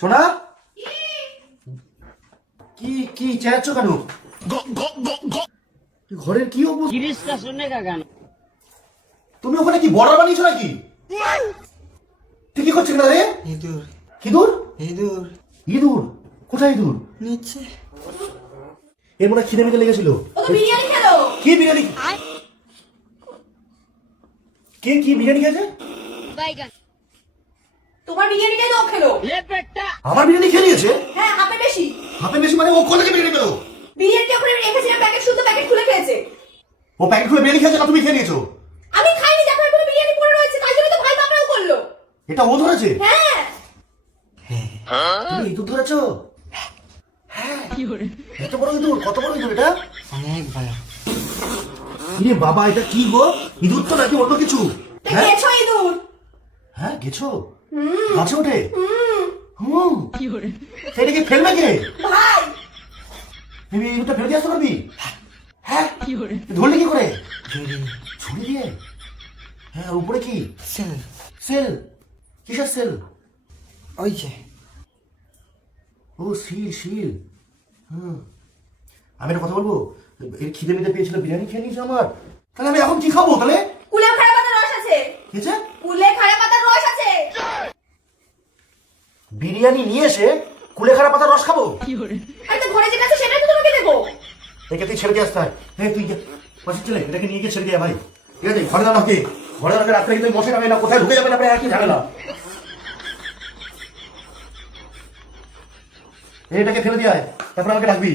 সোনা কি কি চেঁচাচ্ছ কেন? ঘরের কি অবস্থা? জিনিসটা শুনে গান তুমি ওখানে কি বর্ডার বানিয়েছো নাকি? তুই কি করছিস না রে? ইঁদুর ইঁদুর? ইঁদুর ইঁদুর কোথায় ইঁদুর? নিচে। এর মনে হয় খিদে মিদে লেগেছিল। ও তো বিরিয়ানি খেলো। কি বিরিয়ানি? কে কি বিরিয়ানি খেয়েছে? বাইগান তোমার বিরিয়ানিটাই তো ও খেলো। লে পেটটা আমার বিরিয়ানি খেয়ে নিয়েছে? হ্যাঁ, হাফে বেশি। হাফে বেশি মানে ও কোথায় বিরিয়ানি খেলো? বিরিয়ানিটা ওখানে রেখেছিলাম, প্যাকেট শুদ্ধ প্যাকেট খুলে খেয়েছে। ও প্যাকেট খুলে বিরিয়ানি খেয়েছে না তুমি খেয়ে নিয়েছো? আমি খাইনি, দেখো এখনো বিরিয়ানি পড়ে রয়েছে, তাই জন্য তো ভাই বাপরাও করলো। এটা ও ধরেছে? হ্যাঁ, তুমি ইঁদুর ধরেছো? কি করে এত বড় ইঁদুর? কত বড় ইঁদুর এটা? অনেক ভালো। ইরে বাবা, এটা কি গো? ইঁদুর তো নাকি অন্য কিছু? তা হ্যাঁ গেছো ইঁদুর। হ্যাঁ গেছো? গাছে ওঠে? হুম, কি করে সেটাকে ফেলবে কে? ভাই, তুমি ইঁদুরটা ফেলে দিয়ে আসতে পারবি? হ্যাঁ কি করে ধরলে কি করে? জুড়ি ছুরি দিয়ে? হ্যাঁ, আর উপরে কি? Sale sale? কিসের সেল? ওই যে ও শিল শিল। হুম, আমি একটা কথা বলবো, এর খিদে মিদে পেয়েছিল, বিরিয়ানি খেয়ে নিয়েছে আমার, তাহলে আমি এখন কি খাবো তাহলে? কুলে খাড়া পাতার রস আছে। কি আছে? কুলে খাড়া পাতার রস আছে। বিরিয়ানি নিয়ে এসে কুলেখাড়া পাতার রস খাবো? কি করে আমি তো ঘরে যেটা আছে সেটাই তো তোমাকে দেবো। একে তুই ছেড়ে দিয়ে আসতে হয়। হ্যাঁ তুই পাশে চলে এটাকে নিয়ে গিয়ে ছেড়ে দিয়ে ভাই। ঠিক আছে, ঘরে দাও নাকি? ঘরে দাও, রাত্রে কিন্তু মশে নামে না, কোথায় ঢুকে যাবে না, একই ঝামেলা। এটাকে ফেলে দিয়ে আয়, তারপর আমাকে ডাকবি।